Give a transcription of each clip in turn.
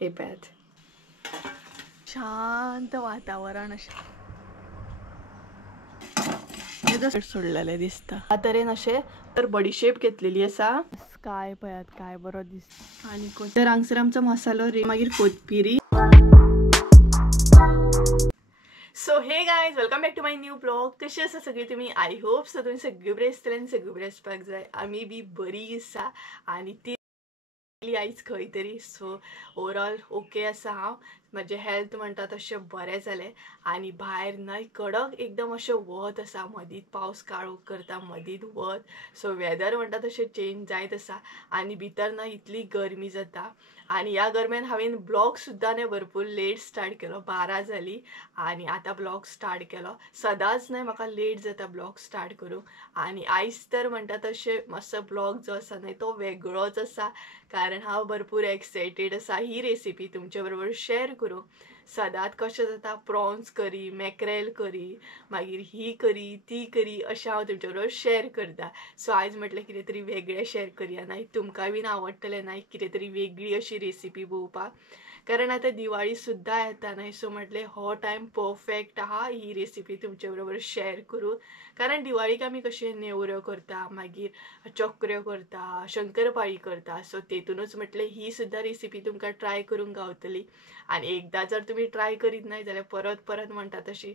हे पळयात, शांत वातावरण अशें सोडलेले दिसता तरेन अशें. तर बडीशेप घेतलेली आसा, काय पळयात काय बरो दिसता. आनी तर हांगसर आमचो मसालो मागीर कोथमिरी. So hey guys, welcome back to my new blog. कशी आसा सगळी तुमी? आय होप सो तुमी सगळी बरी आसतली आनी सगळी बरी आसपाक जाय. आमी बी बरी आसा आनी ती आयज खंय तरी. सो ओवरऑल ओके आसा हांव. म्हजें हेल्थ म्हणटा तशें बरें जालें आनी भायर न्हय कडक एकदम अशें वत आसा. मदींच पावस काळोख करता, मदींच वत. सो वेदर म्हणटा तशें चेंज जायत आसा आनी भितर न्हय इतली गरमी जाता. आनी ह्या गरमेन हांवें ब्लॉग सुद्दां न्हय भरपूर लेट स्टार्ट केलो. 12 जाली आनी आतां ब्लॉग स्टार्ट केलो. सदांच न्हय म्हाका लेट जाता ब्लॉग स्टार्ट करूंक. आनी आयज तर म्हणटा तशें मातसो ब्लॉग जो आसा न्हय तो वेगळोच आसा, कारण हांव भरपूर एक्सायटेड आसा ही रेसिपी तुमचे बरोबर शेअर करूं. सदांच कशें जाता, प्रॉन्स करी, मॅक्रेल करी, मागीर ही करी ती करी अशें हांव तुमचे बरोबर शेअर करता. सो आयज म्हटलें कितें तरी वेगळें शेअर करया. नाय तुमकां बीन आवडटलें नाय कितें तरी वेगळी अशी रेसिपी पळोवपाक, कारण आतां दिवाळी सुद्दां येता न्हय. सो म्हटलें हो टायम परफेक्ट आहा ही रेसिपी तुमचे बरोबर शेअर करूं. कारण दिवाळीक आमी कशें नेवऱ्यो करता, मागीर चकऱ्यो करता, शंकरपाळी करता. सो तेतूनच म्हटलें ही सुद्दां रेसिपी तुमकां ट्राय करूंक गावतली. आनी एकदां जर तुमी ट्राय करीत नाय जाल्यार परत परत म्हणटा तशी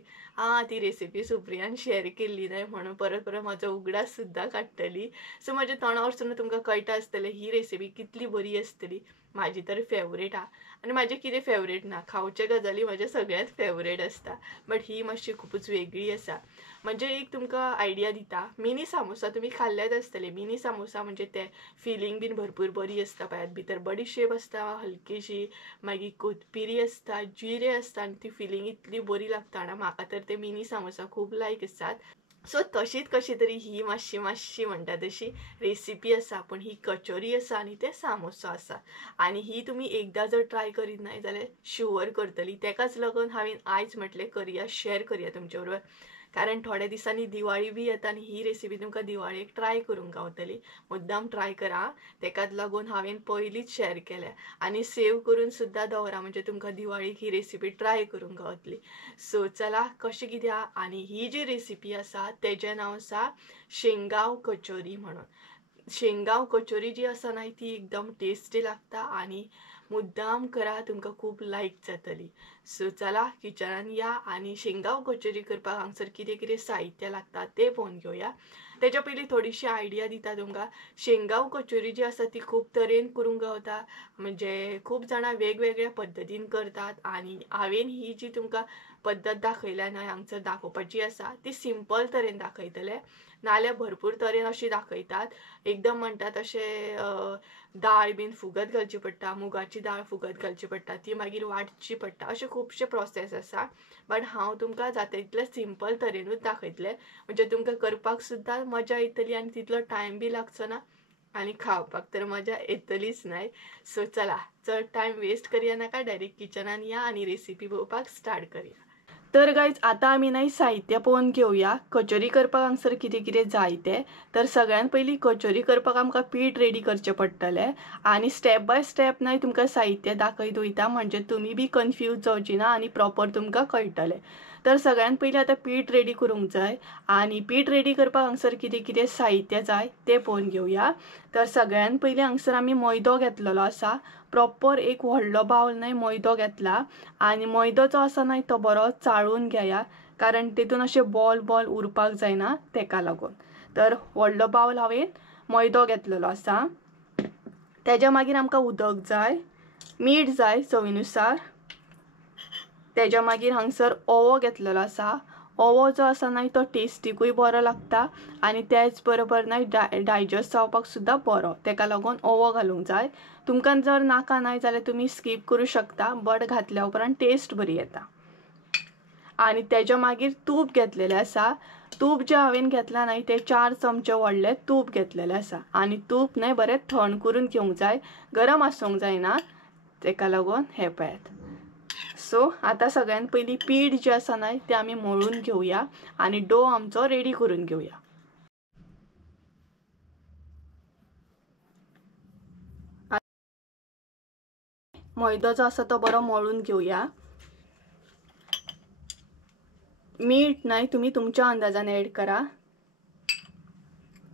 ती रेसिपी सुप्रियान शेअर केल्ली न्हय म्हणून परत परत म्हजो उगडास सुद्दां काडटली. सो म्हज्या तोंडा वरसून तुमकां कळटा आसतलें ही रेसिपी कितली बरी आसतली. म्हाजी तर फेवरेट आहा आनी म्हाजें कितें फेवरेट ना, खावचे गजाली म्हाजे सगळ्यात फेवरेट आसता. बट ही मातशी खूबच वेगळी आसा. म्हणजे एक तुमकां आयडिया दिता, मिनी सामोसा तुमी खाल्लेच आसतले. मिनी सामोसा म्हणजे ते फिलींग बीन भरपूर बरी आसता पळयात. भितर बडीशेप आसता हलकीशी, मागीर कोथमिरी आसता, जिरे आसता आनी ती फिलींग इतली बरी लागता ना. म्हाका तर ते मिनी सामोसा खूब लायक आसात. सो तशीच कशी तरी ही मातशी म्हणटा तशी रेसिपी आसा, पण ही कचोरी आसा आनी ते सामोसा आसा. आनी ही तुमी एकदां जर ट्राय करीत नाय जाल्यार शुअर करतली. तेकाच लागून हांवें आयज म्हटलें करुया, शेअर करुया तुमचे बरोबर. कारण थोड्या दिसांनी दिवाळी बी येता आनी ही रेसिपी तुमकां दिवाळेक ट्राय करूंक गावतली. मुद्दाम ट्राय करा, तेकाच लागून हांवें पयलींच शेअर केल्या. आनी सेव करून सुद्दां दवरा, म्हणजे तुमकां दिवाळीक ही रेसिपी ट्राय करूंक गावतली. सो चला कशें कितें आहा. आनी ही जी रेसिपी आसा तेजें नांव आसा शेंगाव कचोरी म्हणून. शेंगाव कचोरी जी आसा न्हय ती एकदम टेस्टी लागता आनी मुद्दाम करा, तुमकां खूब लायक जातली. सो चला किचनान या आनी शेंगाव कचोरी करपाक हांगसर कितें कितें साहित्य लागता तें पळोवन घेवया. तेच्या पयलीं थोडीशी आयडिया दिता तुमकां. शेंगाव कचोरी जी आसा ती खूब तरेन करूंक गावता, म्हणजे खूब जाणां वेगवेगळ्या पद्दतीन करतात. आनी हांवें ही जी तुमकां पद्दत दाखयल्या न्हय हांगसर दाखोवपाची आसा ती सिंपल तरेन दाखयतलें, नाल्यार भरपूर तरेन अशी दाखयतात. एकदम म्हणटात अशें दाळ बीन फुगत घालची पडटा, मुगाची दाळ फुगत घालची पडटा, ती मागीर वाटची पडटा, अशे खुबशे प्रोसेस आसा. बट हांव तुमकां जाता तितले सिंपल तरेनूच दाखयतलें, म्हणजे तुमकां करपाक सुद्दां मजा येतली आनी तितलो टायम बी लागचो ना आनी खावपाक तर मजा येतलीच न्हय. सो चला चड टायम वेस्ट करया नाका, डायरेक्ट किचनान या आनी रेसिपी पळोवपाक स्टार्ट करया. तर गायज आतां आमी न्हय साहित्य पळोवन घेवया. कचोरी करपाक हांगसर कितें कितें जाय तें. तर सगळ्यान पयलीं कचोरी करपाक आमकां पीठ रेडी करचें पडटलें आनी स्टेप बाय स्टेप न्हय तुमकां साहित्य दाखयत वयता, म्हणजे तुमी बी कन्फ्यूज जावची ना आनी प्रॉपर तुमकां कळटलें. तर सगळ्यान पयलीं आतां पीठ रेडी करूंक जाय आनी पीठ रेडी करपाक हांगसर कितें कितें साहित्य जाय तें पळोवन घेवया. तर सगळ्यान पयलीं हांगसर आमी मैदो घेतलेलो आसा. प्रॉपर एक व्हडलो बावल न्हय मैदो घेतला आनी मैदो जो आसा न्हय तो बरो चाळून घेया, कारण तेतून अशे बॉल बॉल उरपाक जायना तेका लागून. तर व्हडलो बावल हांवें मैदो घेतलेलो आसा. तेज्या मागीर आमकां उदक जाय, मीठ जाय चवीनुसार. तेज्या मागीर हांगसर ओवो घेतलेलो आसा. ओवो जो आसा न्हय तो टेस्टीकूय बरो लागता आनी त्याच बरोबर न्हय डायजस्ट जावपाक सुद्दां बरो, तेका लागून ओवो घालूंक जाय. तुमकां जर नाका न्हय जाल्यार तुमी स्कीप करूं शकता, बट घातल्या उपरांत टेस्ट बरी येता. आनी तेज्या मागीर तूप घेतलेलें आसा. तूप जें हांवें घेतलां न्हय तें 4 चमचे व्हडलें तूप घेतलेलें आसा. आनी तूप न्हय बरें थंड करून घेवंक जाय, गरम आसूंक जायना, तेका लागून हें पळयात. सो आतां सगळ्यान पयलीं पीठ जें आसा न्हय तें आमी मळून घेवया आनी डो आमचो रेडी करून घेवया. मैदा जो आसा तो बरो मळून घेवया। मीठ नाही तुम्ही तुमच्या अंदाजाने ऍड करा।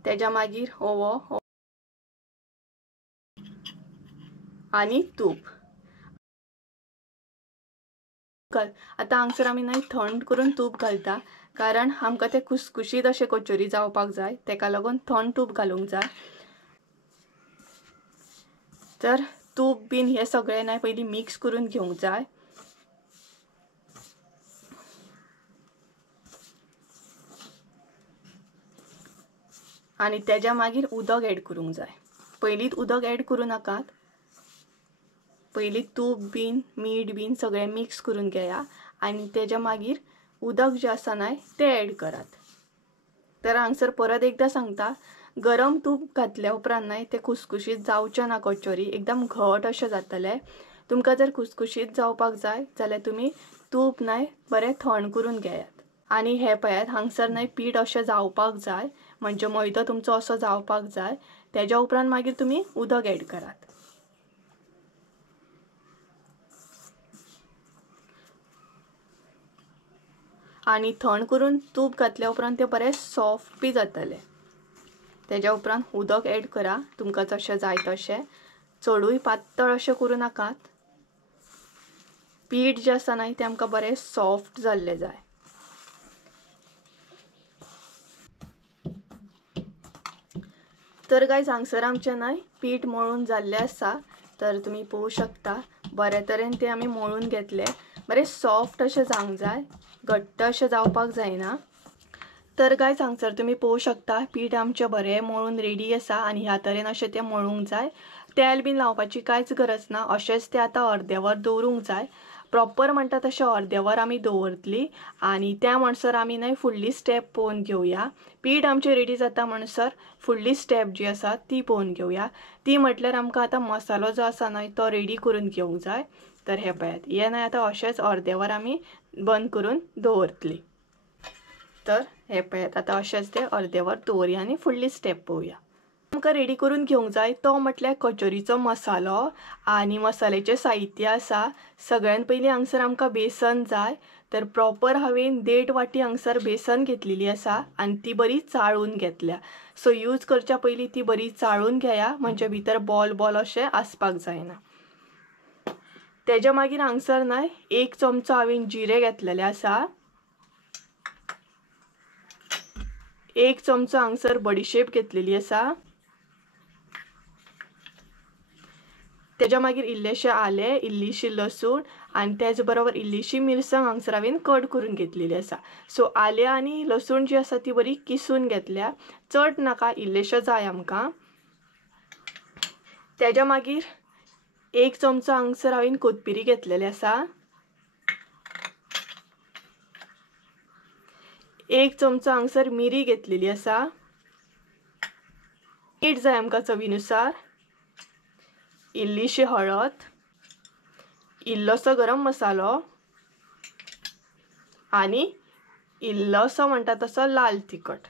त्याच्या मागीर ओवो आणि तूप। आता हांगसर आमी नाही थंड करून तूप घालता, कारण आमकां ते खुसखुशीत अशे कचोरी जावपाक जाय, तेका लागून थंड तूप घालूंक जाय। तर तूप बीन हे सगळे नाही पयली मिक्स करून घेवंक जाय। आणि त्याच्या मागीर उदक ऍड करूंक जाय। पयलीत उदक ऍड करू नाकात, पयली तूप बीन मीठ बीन सगळे मिक्स करून घेया आणि त्याच्या मागीर उदक जे आसा नाही ते ऍड करात। तर हांगसर परत एकदा सांगता, गरम तूप घातल्या उपरांत नाही ते खुसखुशीत जावचे ना कचोरी, एकदम घट अशें जातले। तुमकां जर खुसखुशीत जावपाक जाय जाल्यार तुम्ही तूप नाही बरें थंड करून घेयात। आणि हे पळयात हांगसर नाही पीठ अशें जावपाक जाय, म्हणजे मैदा तुमचो असो जावपाक जाय। त्याच्या उपरांत मागीर तुम्ही उदक ऍड करात। आणि थंड करून तूप घातल्या उपरांत ते बरे सॉफ्ट बी जातले। त्याच्या उपरांत उदक ऍड करा तुमकां जशें जाय तशें, चडूय पातळ अशें करू नाकात। पीठ जे आसा नाही ते आमकां बरें सॉफ्ट जाल्ले जाय। तर गायज हांगसर आमचें नाही पीठ मळून जाल्लें आसा। तर तुम्ही पळोवू शकता बरे तरेन ते आमी मळून घेतले। बरें सॉफ्ट अशें जावंक जाय, घट्ट अशें जावपाक जायना। तर गायज हांगसर तुम्ही पळोवू शकता पीठ आमचें बरें मळून रेडी आसा आणि ह्या तरेन अशें तें मळूंक जाय। तेल बीन लावपाची कांयच गरज ना, अशेंच तें आतां अर्दे वर दवरूंक जाय। प्रॉपर म्हणटा तशें अर्दे वर आमी दवरतली आणि त्या म्हणसर आमी नाही फुडली स्टेप पळोवन घेवया। पीठ आमचें रेडी जाता म्हणसर फुडली स्टेप जी आसा ती पळोवन घेवया। ती म्हटल्यार आमकां आतां मसालो जो आसा न्हय तो रेडी करून घेवंक जाय। तर हे पळयात हे नाही आतां अशेंच अर्दे वर आमी बंद करून दवरतली। तर हे पळयात आतां अशेंच ते अर्दे वर दवरया आनी फुडली स्टेप पळोवया। आमकां रेडी करून घेवंक जाय तो म्हटल्यार कचोरीचो मसालो आणि मसाल्याचें साहित्य आसा। सगळ्यान पयलीं हांगसर आमकां बेसन जाय। तर प्रॉपर हांवें 1.5 वाटी हांगसर बेसन घेतलेली आसा आणि ती बरी चाळून घेतल्या। सो यूज करच्या पयलीं ती बरी चाळून घेया, म्हणजे भितर बॉल बॉल अशें आसपाक जायना। तेच्या मागीर हांगसर न्हय 1 चमचो हांवें जिरे घेतलेले आसा। 1 चमचो हांगसर बडीशेप घेतलेली आसा। तेच्या मागीर इल्लेशे आले, इल्लीशी लसूण आणि त्याच बरोबर इल्लीशी मिरसांग हांगसर हांवें कट करून घेतलेली आसा। सो आले आणि लसूण जी आसा ती बरी किसून घेतल्या, चड नाका इल्लेशे जाय आमकां। तेच्या मागीर 1 चमचो हांगसर हांवें कोथबिरी घेतलेली आसा। 1 चमचो हांगसर मिरी घेतलेली आसा। मीठ जाय आमकां चवीनुसार, इल्लीशी हळद, इल्लोसो गरम मसालो आणि इल्लोसो म्हणटा तसो लाल तिखट।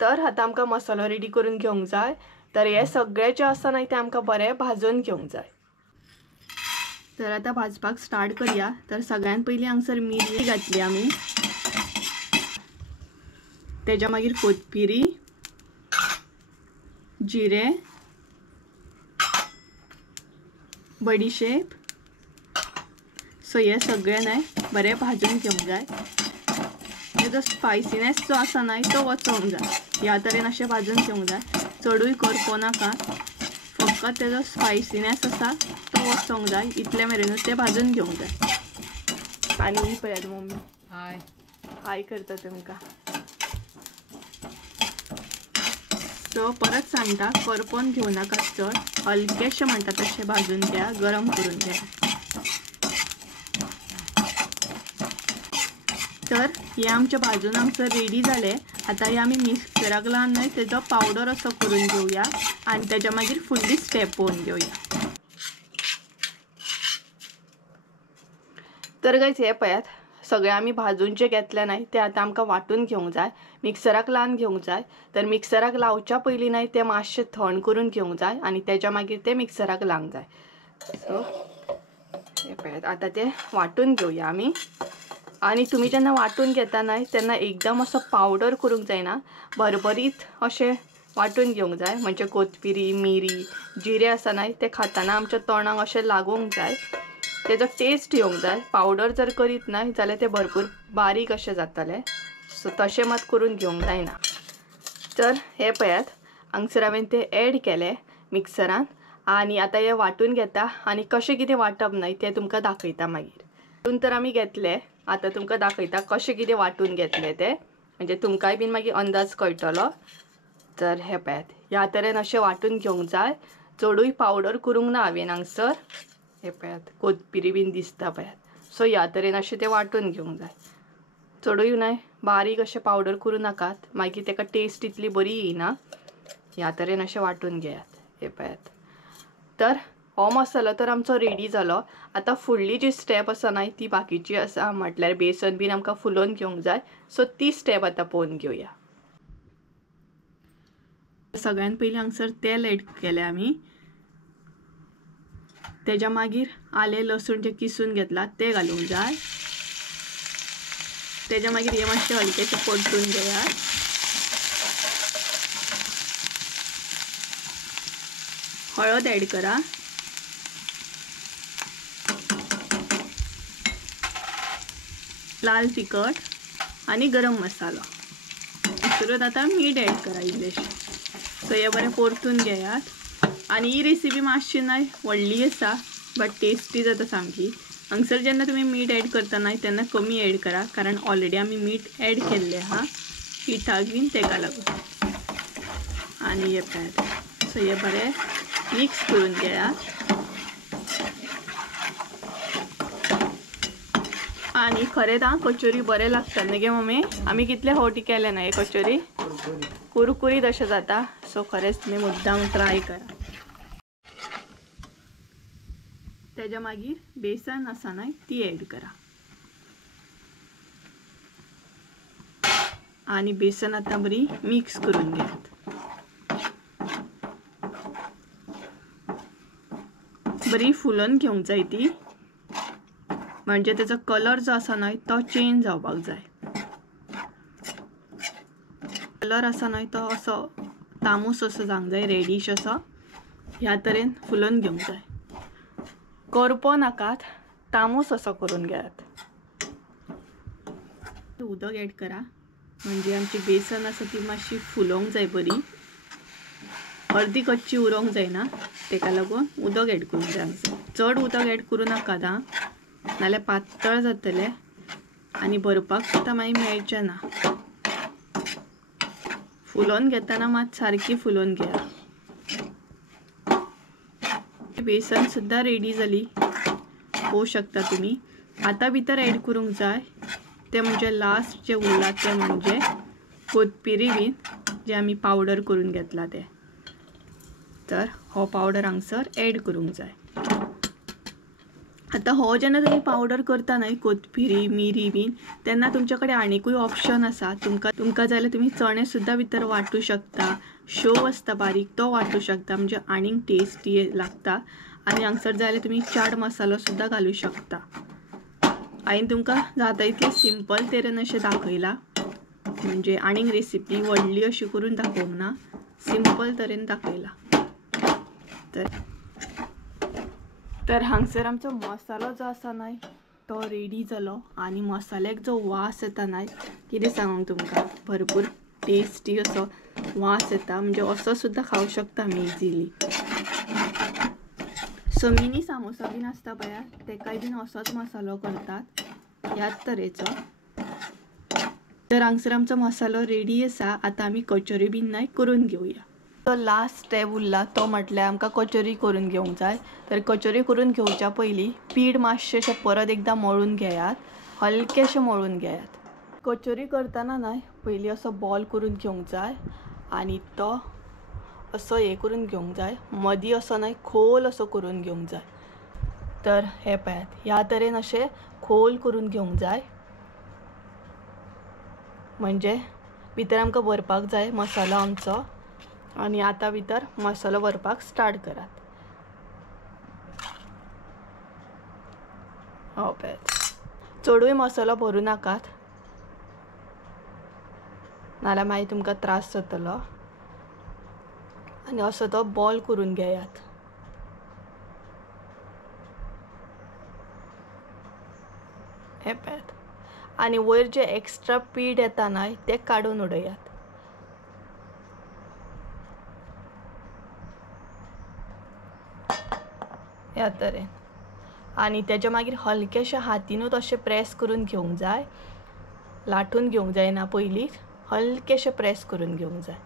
तर आतां आमकां मसालो रेडी करून घेवंक जाय। तर हे सगळे जे आसा न्हय ते आमकां बरें भाजून घेवंक जाय। तर आतां भाजपाक स्टार्ट करूया। तर सगळ्यान पयलीं हांगसर मिरी घातली आमी, तेच्या मागीर कोथबिरी, जिरे, बडीशेप। सो हे सगळे न्हय बरें भाजून घेवंक जाय। तेजो स्पायसीनेस जो आसा न्हय तो वचोंक जाय, ह्या तरेन अशें भाजून घेवंक जाय। चडूय करपो नाका, फकत तेजो स्पायसीनेस आसा तो वचोंक जाय, इतले मेरेनूच ते भाजून घेवंक जाय। आणि पळयात मम्मी हाय हाय करता तुमकां। सो परत सांगता करपोन घेवं नाका चड, हलकेशें म्हणटा तशें भाजून घ्या, गरम करून घ्या। तर हे आमचे भाजून हांगसर रेडी जाले। आतां हे आमी मिक्सराक लावन न्हय तेजो पावडर असो करून घेवया आणि तेच्या मागीर फुडली स्टेप पळोवन घेवया। तर गायज हे पळयात सगळे आमी भाजून जे घेतले न्हय ते आतां आमकां वाटून घेवंक जाय, मिक्सराक लावन घेवंक जाय। तर मिक्सराक लावच्या पयलीं न्हय ते मातशें थंड करून घेवंक जाय आणि तेच्या मागीर ते मिक्सराक लावंक जाय। सो पळयात आता ते वाटून घेऊया आमी। आणि तुम्ही जेन्ना वाटून घेता न्हय तेन्ना एकदम असो पावडर करूंक जायना, भरभरीत अशें वाटून घेवंक जाय। म्हणजे कोथबिरी, मिरी, जिरे आसा न्हय ते खाताना आमच्या तोंडाक अशें लागूंक जाय, तेजो टेस्ट येवंक जाय। पावडर जर करीत न्हय जाल्यार ते भरपूर बारीक अशें जातले, सो तशें मात करून घेवंक जायना। तर हे पळयात हांगसर हांवें ते ॲड केले मिक्सरान आणि आता हे वाटून घेता आणि कशें कितें वाटप न्हय ते तुमकां दाखयता मागीर। वाटून तर आमी घेतले, आता तुमकां दाखयता कशें कितें वाटून घेतले ते, म्हणजे तुमकांय बीन मागीर अंदाज कळटलो। तर हे पळयात ह्या तरेन अशें वाटून घेवंक जाय, चडूय पावडर करूंक ना हांवें हांगसर। हे पळयात कोथबिरी बीन दिसता पळयात, सो ह्या तरेन अशें ते वाटून घेवंक जाय, चडूय न्हय बारीक अशें पावडर करूं नाकात, मागीर तेका टेस्ट इतली बरी येना। ह्या तरेन अशें वाटून घेयात। हे पळयात तर हो मसालो तर आमचो रेडी जालो। आता फुडली जी स्टेप आसा न्हय ती बाकीची आसा, म्हटल्यार बेसन बीन आमकां फुलोवन घेवंक जाय, सो ती स्टेप आता पळोवन घेवया। सगळ्यान पयलीं हांगसर तेल ॲड केलें आमी, तेज्या मागीर आले लसूण जे किसून घेतला ते घालूंक जाय, तेज्या मागीर हे मातशें हलकेशें परतून घेयात। हळद ॲड करा, लाल तिखट आणि गरम मसालो, सुरत आता मीठ ॲड करा इल्लेशें। सो हे बरें परतून घेयात। आणि ही रेसिपी मातशी न्हय व्हडली आसा बट टेस्टी जाता सामकी। हांगसर जेन्ना तुमी मीठ ॲड करता न्हय तेन्ना कमी ॲड करा, कारण ऑलरेडी आमी मीठ ॲड केल्लें आहा पिठाक बीन, तेका लागून। आणि हे पळयात सो हे बरें मिक्स करून घेयात। आणि खरेंच कचोरी बरें लागता न्ही गे मम्मी, आमी कितले फावटी केले ना हे कचोरी, कुरकुरीत अशें जाता। सो खरेंच तुमी मुद्दाम ट्राय करा। तेज्या मागीर बेसन आसा न्हय ती ॲड करा, आणि बेसन आता बरी मिक्स करून घेयात। बरी फुलोवन घेवंक जाय ती, म्हणजे तेजो कलर जो आसा न्हय तो चेंज जावपाक जाय। कलर आसा न्हय तो असो तामूस असो जावंक जाय, रेडीश असो, ह्या तरेन फुलोवन घेवंक जाय। करपो नाकात, तामूस असो करून घेयात। उदक ॲड करा, म्हणजे आमची बेसन आसा ती मातशी फुलोवंक जाय बरी, अर्दी कच्ची उरोंक जायना, तेका लागून उदक ॲड करूंक जाय। चड उदक ॲड करूं नाकात हां, नाल्यार पातळ जातलें आनी भरपाक सुद्दां मागीर मेळचें ना। फुलोवन घेतना मात सारकी फुलोवन घेया। बेसन सुद्दां रेडी जाली पळोवंक शकता तुमी। आता भितर ॲड करूंक जाय ते म्हणजे लास्ट जे उरला ते म्हणजे कोथबिरी बीन जे आमी पावडर करून घेतला ते, तर हो पावडर हांगसर ॲड करूंक जाय। आता हो जेन्ना तुमी पावडर करता न्हय कोथबिरी मिरी बीन, तेन्ना तुमच्या कडेन आनीकूय ऑप्शन आसा। तुमकां जाल्यार तुमी चणे सुद्दां भितर वाटू शकता, शोव आसता बारीक तो वाटू शकता, म्हणजे आनीक टेस्टी लागता। आणि हांगसर जाल्यार तुमी चाट मसालो सुद्दां घालू शकता। हांवें तुमकां जाता इतले सिंपल तरेन अशें दाखयला, म्हणजे आनीक रेसिपी व्हडली अशी करून दाखोवंक ना, सिंपल तरेन दाखयला। तर हांगसर आमचो मसालो जो आसा न्हय तो रेडी जालो, आणि मसाल्याक जो वास येता न्हय कितें सांगूंक तुमकां, भरपूर टेस्टी असो वास येता, म्हणजे असो सुद्दां खावंक शकता आमी इजिली। सो मिनी सामोसा बीन आसता पळय तेकाय बीन असोच मसालो करतात ह्याच तरेचो। तर हांगसर आमचो मसालो रेडी आसा, आता आमी कचोरी बीन न्हय करून घेवया। तो लास्ट स्टेप उरला तो म्हटल्यार आमकां कचोरी करून घेवंक जाय। तर कचोरी करून घेवच्या पयलीं पीठ मातशें परत एकदां मळून घेयात, हलकेशें मळून घेयात। कचोरी करतना न्हय पयलीं असो बॉल करून घेवंक जाय, आणि तो असो हे करून घेवंक जाय, मदीं असो न्हय खोल असो करून घेवंक जाय। तर हे पळयात ह्या तरेन अशें खोल करून घेवंक जाय, म्हणजे भितर आमकां भरपाक जाय मसालो आमचो। आणि आता भितर मसालो भरपाक स्टार्ट करात। हो पळयात, चडूय मसालो भरूं नाकात नाल्यार मागीर तुमकां त्रास जातलो. आनी असो तो बॉल करून घेयात. हे पळयात, आनी वयर जे एक्स्ट्रा पीठ येता न्हय ते काडून उडयात. ह्या तरेन. आनी तेच्या मागीर हलकेशे हातीनूच अशें प्रेस करून घेवंक जाय, लाटून घेवंक जायना. पयलींच हलकेशे प्रेस करून घेवंक जाय.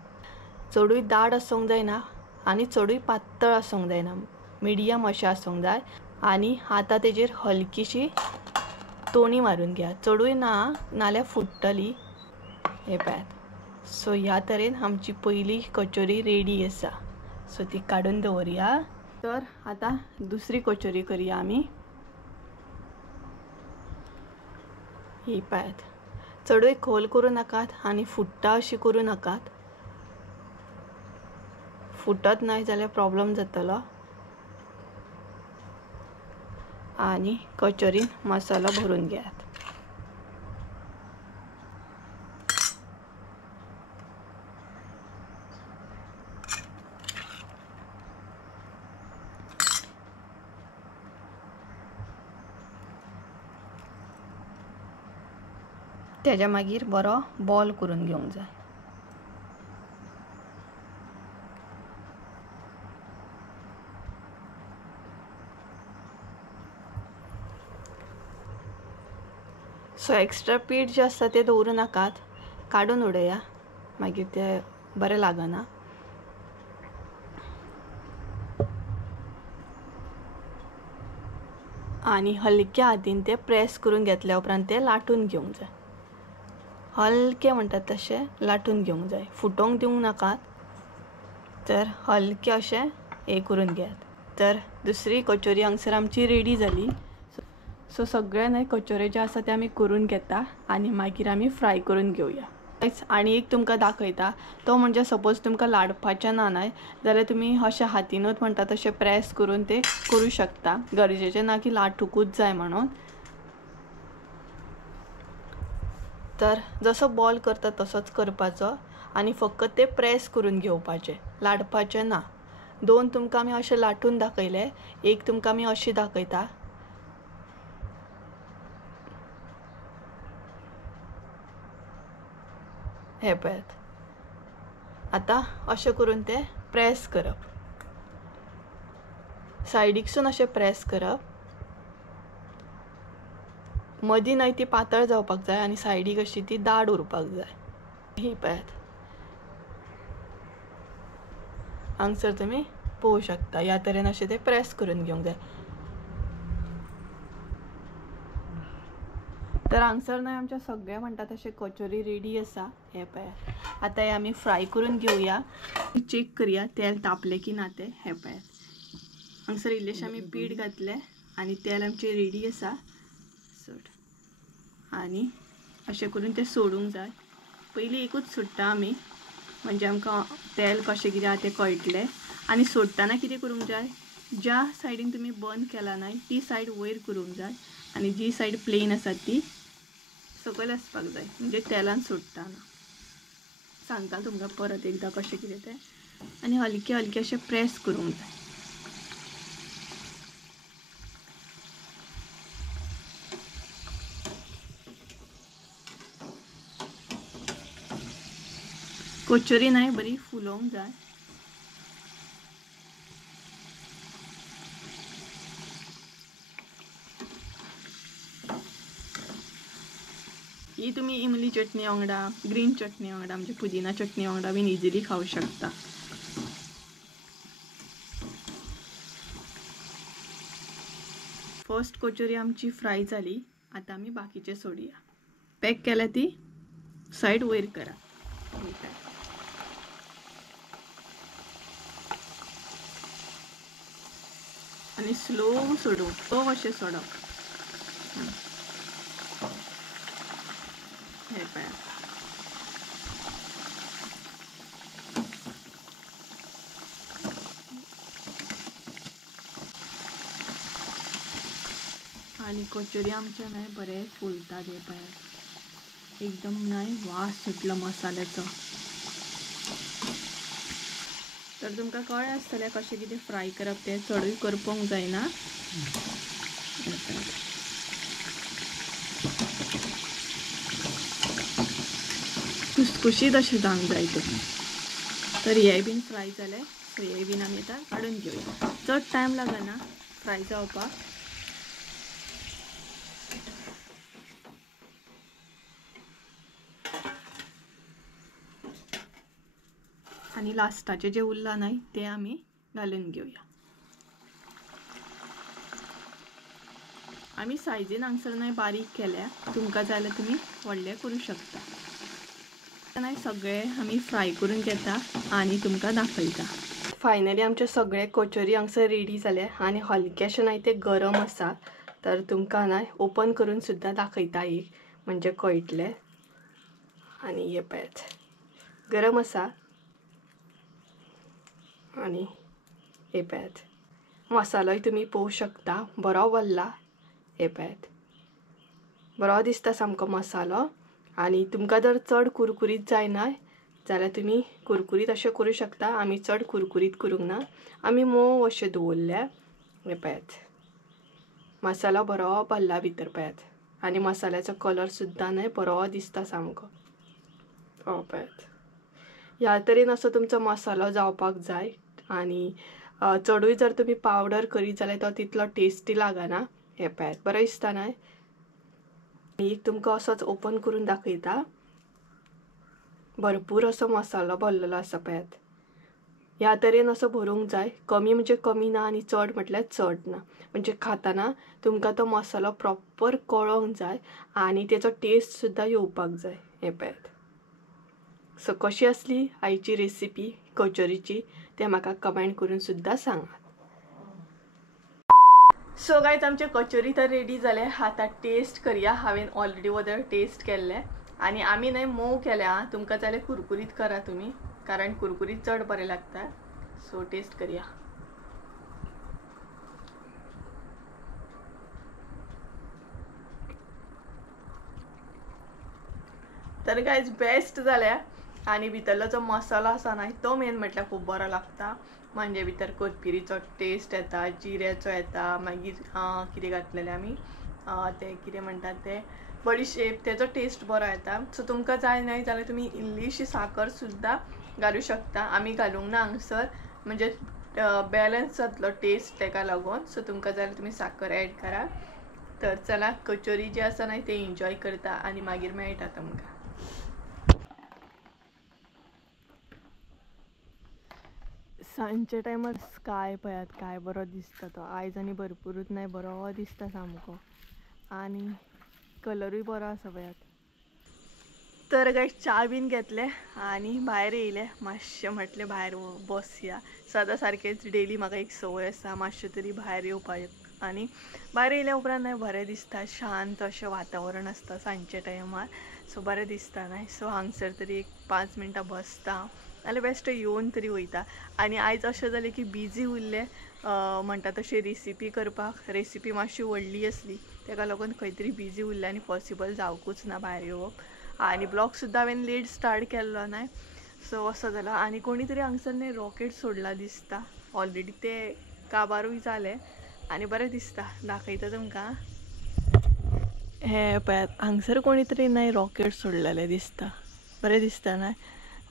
चडूय दाट आसूंक जायना आनी चडूय पातळ आसूंक जायना, मिडियम अशें आसूंक जाय. आनी आतां तेजेर हलकीशी तोणी मारून घेयात, चडूय ना नाल्यार फुट्टली. हे पळयात. सो ह्या तरेन आमची पयली कचोरी रेडी आसा. सो ती काडून दवरया. तर आतां दुसरी कचोरी करया आमी. ही पळयात, चडूय खोल करूं नाकात आनी फुट्टा अशी करूं नाकात. फुटत नाही जाल्यार प्रॉब्लेम जातलो. आनी कचोरीन मसालो भरून घेयात. तेच्या मागीर बरो बॉल करून घेवंक जाय. सो एक्स्ट्रा पीठ जे आसता ते दवरूं नाकात, काडून उडया, मागीर ते बरें लागना. आनी हलक्या हातीन ते प्रेस करून घेतल्या उपरांत ते लाटून घेवंक जाय. हलके म्हणटात तशें लाटून घेवंक जाय, फुटोंक दिवंक नाकात. तर हलके अशें हे करून घेयात. तर दुसरी कचोरी हांगसर आमची रेडी जाली. सो सगळे न्हय कचोऱ्यो ज्यो आसा ते आमी करून घेता आनी मागीर आमी फ्राय करून घेवया. आनी एक तुमकां दाखयता, तो म्हणजे सपोज तुमकां लाटपाचें ना न्हय जाल्यार तुमी अशें हातीनूच म्हणटा तशें प्रेस करून ते करूं शकता. गरजेचें ना की लाटूकूच जाय म्हणून. तर जसो बॉल करता तसोच करपाचो आनी फकत ते प्रेस करून घेवपाचे, लाटपाचें ना. दोन तुमकां आमी अशें लाटून दाखयले, एक तुमकां आमी अशी दाखयता. हे पळयात. आतां अशें करून ते प्रेस करप, सायडीकसून अशें प्रेस करप. मदीं न्हय ती पातळ जावपाक जाय आनी सायडीक अशी ती दाट उरपाक जाय. ही पळयात, हांगसर तुमी पळोवं शकता. ह्या तरेन अशें ते प्रेस करून घेवंक जाय. तर हांगसर न्हय आमचे सगळे म्हणटा तशें कचोरी रेडी आसा. हे पळयात. आतां हे आमी फ्राय करून घेवया. चेक करया तेल तापलें की ना तें. हे पळयात, हांगसर इल्लेशें आमी पीठ घातलें आनी तेल आमचें रेडी आसा. आनी अशें करून तें सोडूंक जाय. पयलीं एकूच सोडटा आमी, म्हणजे आमकां तेल कशें कितें आसा तें कळटलें. आनी सोडटाना कितें करूंक जाय, ज्या सायडीन तुमी बंद केला न्हय ती सायड वयर करूंक जाय आनी जी सायड प्लेन आसा ती सकयल आसपाक जाय, म्हणजे तेलान सोडटाना. सांगता तुमकां परत एकदां कशें कितें तें. आनी हलके हलके अशें प्रेस करूंक जाय. कचोरी न्हय बरी फुलोवंक जाय. ही तुमी इमली चटणी वांगडा, ग्रीन चटणी वांगडा, म्हणजे पुदिना चटणी वांगडा बीन इजिली खावं शकता. फर्स्ट कचोरी आमची फ्राय जाली. आतां आमी बाकीचे सोडया. पॅक केल्या ती सायड वयर करा. आनी स्लो सोडूंक, तो अशें सोडप. हे पळयात. आणि कचोरी आमच्या नाही बरे फुलतात हे पळय एकदम नाही वास सुटलो मसाल्याचो. तर तुमकां कळ्ळें आसतलें कशें कितें फ्राय करप तें चडूय करपाक जायना. खुसखुशीत अशें जावंक जाय तें. तर हे बीन फ्राय जालें सो हे बीन आमी आतां काडून घेवया. चड टायम लागना फ्राय जावपाक. आणि लास्टाचे जे उरला नाही ते आमी घालून घेवया. आमी सायजीन हांगसर नाही बारीक केल्या, तुमकां जाय जाल्यार तुमी व्हडले करूं शकता. नाही सगळे आमी फ्राय करून घेता आणि तुमकां दाखयता. फायनली आमचे सगळे कचोरी हांगसर रेडी जाले आणि हलकेशें नाही ते गरम आसा. तर तुमकां नाही ओपन करून सुद्दां दाखयता एक म्हणजे कळटलें. आणि हे पळयात गरम आसा आणि हे पळयात मसालोय तुमी पळोवंक शकता बरो वल्ला. हे पळयात बरो दिसता सामको मसालो. आणि तुमकां जर चड कुरकुरीत जायना जाल्यार तुमी कुरकुरीत अशें करूं शकता. आमी चड कुरकुरीत करूंक ना, आमी मोव अशें दवरल्या. हे पळयात मसालो बरो भरला भितर पळयात. आणि मसाल्याचो कलर सुद्दां न्हय बरो दिसता सामको. पळयात ह्या तरेन असो तुमचो मसालो जावपाक जाय. आणि चडूय जर तुमी पावडर करीत जाल्यार तो तितलो टेस्टी लागना. हे पळयात बरो दिसता न्हय. एक तुमकां असोच ओपन करून दाखयता. भरपूर असो मसालो भरलेलो आसा पळयात. ह्या तरेन असो भरूंक जाय. कमी म्हणजे कमी ना आणि चड म्हटल्यार चड ना. म्हणजे खाताना तुमकां तो मसालो प्रॉपर कळोंक जाय आणि तेचो टेस्ट सुद्दां येवपाक जाय. हे पळयात. सो कशी असली आयची रेसिपी कचोरीची ते म्हाका कमेंट करून सुद्दां सांगा. सो गायज आमचे कचोरी तर रेडी जाले. आता टेस्ट करूया. हांवें ऑलरेडी वदर टेस्ट केल्ले आणि आमी न्हय मोव केल्या. तुमकां जाल्यार कुरकुरीत करा तुमी, कारण कुरकुरीत चड बरें लागता. सो टेस्ट करूया. तर गायज बेस्ट जाल्या. आणि भितरलो जो मसालो आसा न्हय तो मेन म्हटल्यार खूब बरो लागता. म्हणजे भितर कोथबिरीचो टेस्ट येता, जिऱ्याचो येता, मागीर कितें घातलेलें आमी ते कितें म्हणटात ते बडीशेप तेचो टेस्ट बरो येता. सो तुमकां जाय न्हय जाल्यार तुमी इल्लीशी साखर सुद्दां घालूं शकता. आमी घालूंक ना हांगसर म्हणजे बॅलन्स जातलो टेस्ट तेका लागून. सो तुमकां जाल्यार तुमी साखर एड करा. तर चला कचोरी जी आसा न्हय ते एन्जॉय करता आणि मागीर मेळटा तुमकां. सांजचे टायमार स्काय पळयात काय बरो दिसता तो. आयज आनी भरपूरूच न्हय बरो दिसता सामको आणि कलरूय बरो आसा पळयात. तर गाय च्या बीन घेतले आणि भायर येयले. मातशें म्हटलें भायर बसया. सदां सारकेंच डेली म्हाका एक संवय आसा मातशें तरी भायर येवपाक. आणि भायर येयल्या उपरांत न्हय बरें दिसता. शांत अशें वातावरण आसता सांजचे टायमार. सो बरें दिसता न्हय. सो हांगसर तरी एक 5 मिनटां बसता नाल्यार बेश्टे येवन तरी वयता. आणि आयज अशें जालें की बिजी उरलें म्हणटा तशी रेसिपी करपाक. रेसिपी मातशी व्हडली आसली तेका लागून खंय तरी बिजी उरलें आनी पॉसिबल जावंकूच ना भायर येवप. आणि ब्लॉग सुद्दां हांवें लेट स्टार्ट केल्लो न्हय. सो असो जाला. आणि कोणी तरी हांगसर न्हय रॉकेट सोडला दिसता. ऑलरेडी ते काबारूय जालें आणि बरें दिसता. दाखयता तुमकां. हे पळयात हांगसर कोणी तरी न्हय रॉकेट सोडलेलें दिसता. बरें दिसता न्हय.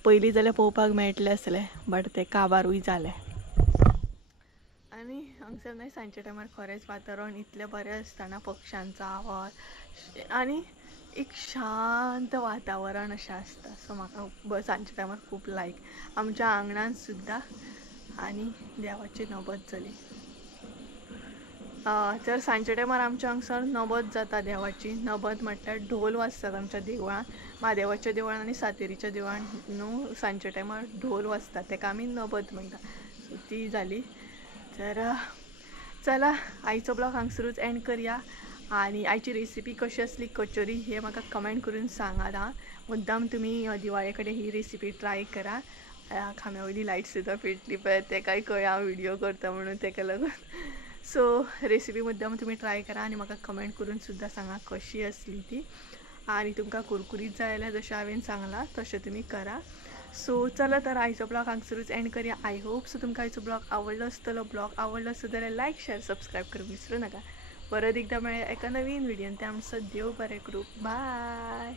पयलीं जाल्यार पळोवपाक मेळटलें आसलें बट ते काबारूय जालें. आणि हांगसर न्हय सांजच्या टायमार खरेंच वातावरण इतलें बरें आसता पक्ष्यांचो आवाज आणि एक शांत वातावरण अशें आसता. सो म्हाका सांजच्या टायमार खूब लायक. आमच्या आंगणान सुद्दां आणि देवाची नबत जाली. तर सांजच्या टायमार आमच्या हांगसर नबत जाता. देवाची नबत म्हटल्यार ढोल वाजतात आमच्या देवळान. म्हादेवाच्या देवळान आनी सातेरीच्या देवळान न्हू सांजच्या टायमार ढोल वाजता तेका आमी नबत म्हणटा. सो ती जाली. तर चला आयचो ब्लॉग हांगसरूच एंड करूया. आणि आयची रेसिपी कशी असली कचोरी हे म्हाका कमेंट करून सांगात. मुद्दाम तुमी दिवाळे कडेन ही रेसिपी ट्राय करा. खांब्या वयली लायट सुद्दां पेटली पळय तेकाय कळ्ळें हांव व्हिडियो करता म्हणून तेका लागून. सो रेसिपी मुद्दाम तुम्ही ट्राय करा आणि म्हाका कमेंट करून सुद्धा सांगा कशी असली ती आणि तुमका कुरकुरीत जायला जशें हांवें सांगला तशें तुम्ही करा. सो चला तर आयचो ब्लॉग हांगसरूच एंड करूया. आय होप सो तुमकां आयचो ब्लॉग आवडलो आसतलो. ब्लॉग आवडलो आसत जाल्यार लायक शेअर सबस्क्राईब करूंक विसरू नका. परत एकदा मेळया एका नवीन व्हिडिओन. ते आमचं देव बरें करूं. बाय.